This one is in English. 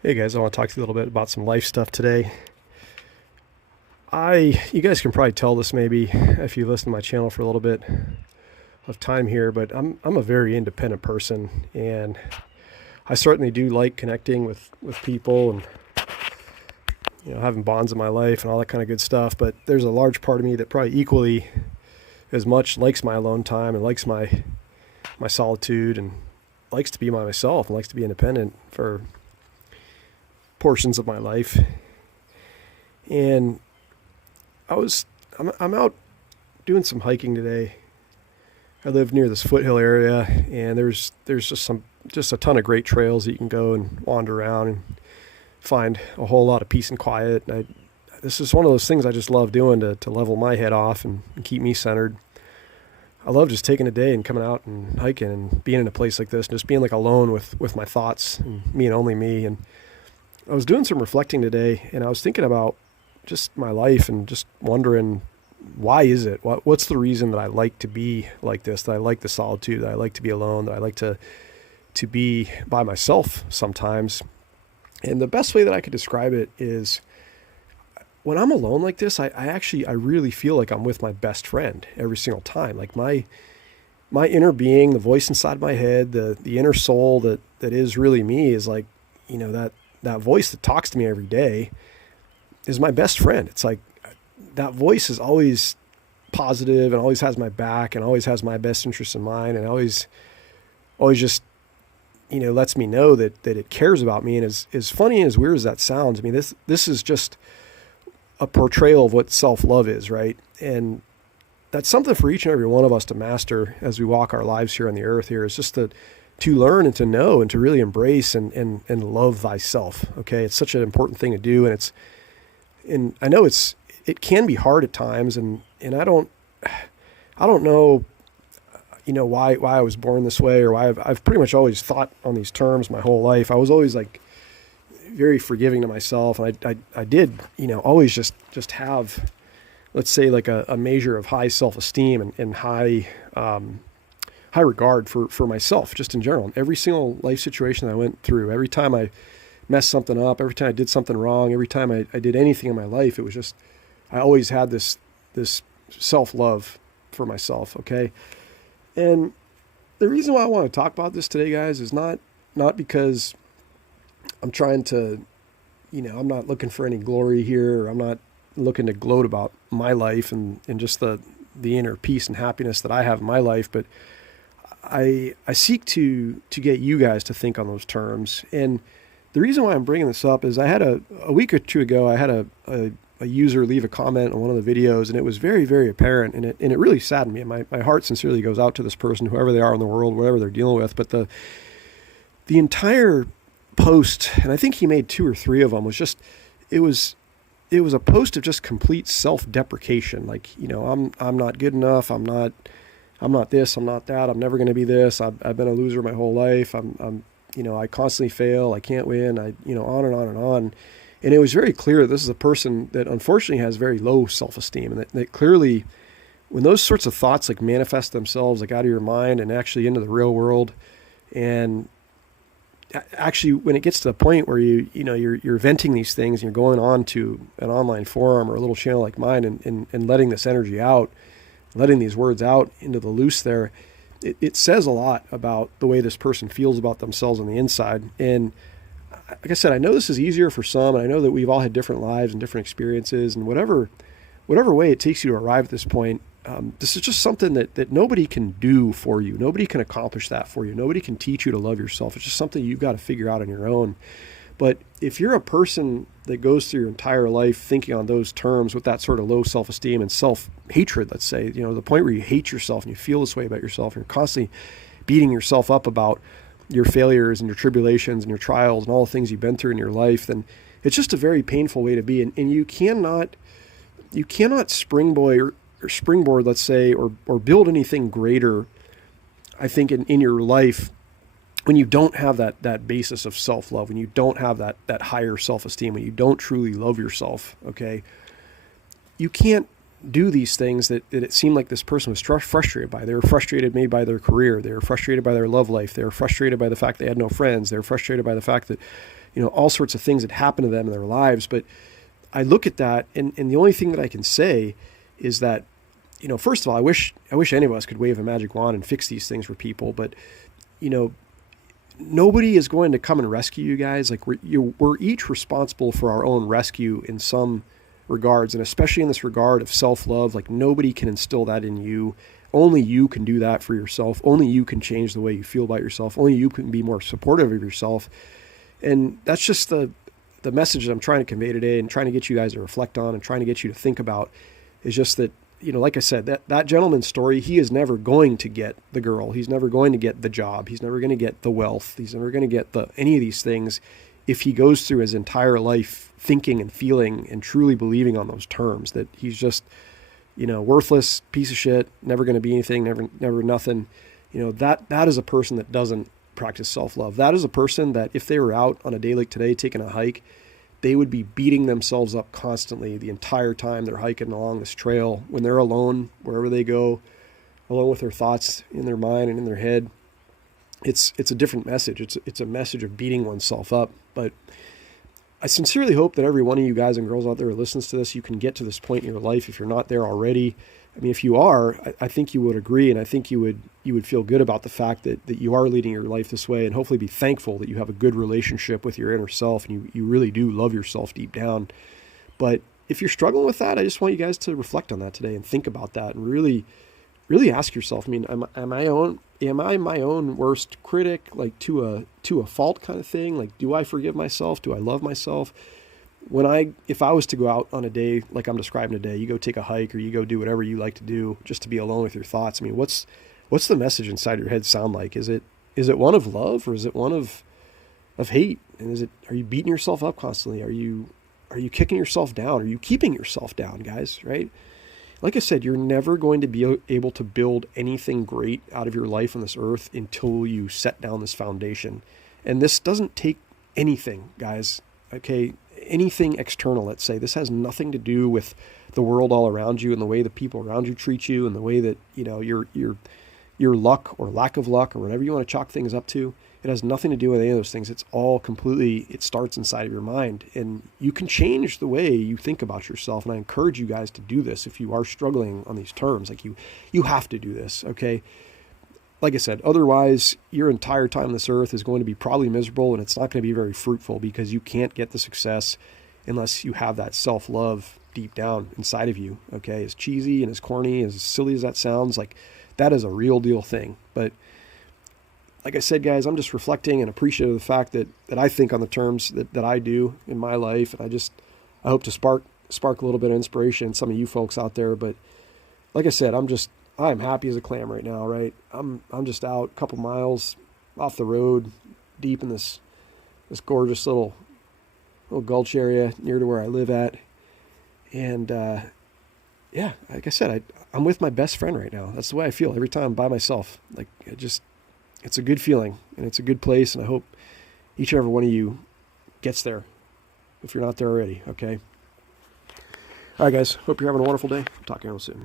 Hey guys, I want to talk to you a little bit about some life stuff today. You guys can probably tell this maybe if you listen to my channel for a little bit of time here, but I'm a very independent person, and I certainly do like connecting with people and having bonds in my life and all that kind of good stuff. But there's a large part of me that probably equally as much likes my alone time and likes my solitude and likes to be by myself and likes to be independent for portions of my life. And I'm out doing some hiking today. I live near this foothill area, and there's just a ton of great trails that you can go and wander around and find a whole lot of peace and quiet. This is one of those things I just love doing to level my head off and keep me centered. I love just taking a day and coming out and hiking and being in a place like this and just being like alone with my thoughts and me and only me. And I was doing some reflecting today, and I was thinking about just my life and just wondering, why is it? What's the reason that I like to be like this? That I like the solitude, that I like to be alone, that I like to be by myself sometimes. And the best way that I could describe it is when I'm alone like this, I really feel like I'm with my best friend every single time. Like my inner being, the voice inside my head, the inner soul that is really me is like, that voice that talks to me every day is my best friend. It's like that voice is always positive and always has my back and always has my best interest in mind, and always just, lets me know that it cares about me. And as funny and as weird as that sounds, I mean, this is just a portrayal of what self-love is, right? And that's something for each and every one of us to master as we walk our lives here on the earth here. It's just to learn and to know and to really embrace and love thyself. Okay. It's such an important thing to do. And I know it can be hard at times. And I don't know, why I was born this way, or why I've pretty much always thought on these terms my whole life. I was always like very forgiving to myself. And I did, always just have, let's say, like a measure of high self-esteem and high regard for myself, just in general. In every single life situation I went through, every time I messed something up, every time I did something wrong, every time I did anything in my life, it was just, I always had this self-love for myself. Okay. And the reason why I want to talk about this today, guys, is not because I'm trying to, I'm not looking for any glory here, or I'm not looking to gloat about my life and just the inner peace and happiness that I have in my life, but I seek to get you guys to think on those terms. And the reason why I'm bringing this up is I had a week or two ago, I had a user leave a comment on one of the videos, and it was very, very apparent, and it really saddened me. And my heart sincerely goes out to this person, whoever they are in the world, whatever they're dealing with. But the entire post, and I think he made 2 or 3 of them, was just, it was a post of just complete self-deprecation. Like, I'm not good enough. I'm not this, I'm not that, I'm never going to be this. I've been a loser my whole life. I constantly fail. I can't win. On and on and on. And it was very clear that this is a person that unfortunately has very low self-esteem, and that clearly, when those sorts of thoughts like manifest themselves like out of your mind and actually into the real world, and actually when it gets to the point where you're venting these things and you're going on to an online forum or a little channel like mine and letting this energy out, letting these words out into the loose there, it says a lot about the way this person feels about themselves on the inside. And like I said, I know this is easier for some, and I know that we've all had different lives and different experiences, and whatever way it takes you to arrive at this point, this is just something that nobody can do for you. Nobody can accomplish that for you. Nobody can teach you to love yourself. It's just something you've got to figure out on your own. But if you're a person that goes through your entire life thinking on those terms with that sort of low self-esteem and self-hatred, let's say, the point where you hate yourself and you feel this way about yourself, and you're constantly beating yourself up about your failures and your tribulations and your trials and all the things you've been through in your life, then it's just a very painful way to be. And you cannot springboard, let's say, or build anything greater, I think, in your life, when you don't have that basis of self-love, when you don't have that higher self-esteem, when you don't truly love yourself. Okay. You can't do these things that it seemed like this person was frustrated by. They were frustrated maybe by their career. They were frustrated by their love life. They were frustrated by the fact they had no friends. They were frustrated by the fact that, all sorts of things that happen to them in their lives. But I look at that, and the only thing that I can say is that, first of all, I wish any of us could wave a magic wand and fix these things for people, but nobody is going to come and rescue you guys. Like we're each responsible for our own rescue in some regards, and especially in this regard of self-love. Like nobody can instill that in you. Only you can do that for yourself. Only you can change the way you feel about yourself. Only you can be more supportive of yourself. And that's just the message that I'm trying to convey today, and trying to get you guys to reflect on, and trying to get you to think about, is just that, like I said, that gentleman's story, he is never going to get the girl. He's never going to get the job. He's never going to get the wealth. He's never going to get any of these things if he goes through his entire life thinking and feeling and truly believing on those terms, that he's just, worthless piece of shit, never going to be anything, never nothing. That is a person that doesn't practice self-love. That is a person that if they were out on a day like today taking a hike, they would be beating themselves up constantly the entire time they're hiking along this trail. When they're alone, wherever they go, alone with their thoughts in their mind and in their head, it's a different message. It's a message of beating oneself up. But I sincerely hope that every one of you guys and girls out there who listens to this, you can get to this point in your life if you're not there already. I mean, if you are, I think you would agree, and I think you would feel good about the fact that you are leading your life this way, and hopefully be thankful that you have a good relationship with your inner self, and you really do love yourself deep down. But if you're struggling with that, I just want you guys to reflect on that today and think about that, and really, really ask yourself, I mean, am I my own worst critic, like to a fault kind of thing? Like, do I forgive myself? Do I love myself? If I was to go out on a day like I'm describing today, you go take a hike or you go do whatever you like to do just to be alone with your thoughts. I mean, what's the message inside your head sound like? Is it one of love, or is it one of hate? And are you beating yourself up constantly? Are you kicking yourself down? Are you keeping yourself down, guys? Right? Like I said, you're never going to be able to build anything great out of your life on this earth until you set down this foundation. And this doesn't take anything, guys. Okay, anything external, let's say. This has nothing to do with the world all around you and the way the people around you treat you and the way that, your luck or lack of luck or whatever you want to chalk things up to. It has nothing to do with any of those things. It's all it starts inside of your mind, and you can change the way you think about yourself. And I encourage you guys to do this if you are struggling on these terms. Like you have to do this. Okay. Like I said, otherwise your entire time on this earth is going to be probably miserable, and it's not going to be very fruitful, because you can't get the success unless you have that self-love deep down inside of you. Okay. As cheesy and as corny, as silly as that sounds, like that is a real deal thing. But like I said, guys, I'm just reflecting and appreciative of the fact that I think on the terms that I do in my life. And I hope to spark a little bit of inspiration in some of you folks out there. But like I said, I'm happy as a clam right now, right? I'm just out a couple miles off the road, deep in this gorgeous little gulch area near to where I live at. And yeah, like I said, I'm with my best friend right now. That's the way I feel every time I'm by myself. Like it's a good feeling, and it's a good place, and I hope each and every one of you gets there if you're not there already, okay? All right, guys. Hope you're having a wonderful day. Talk to you soon.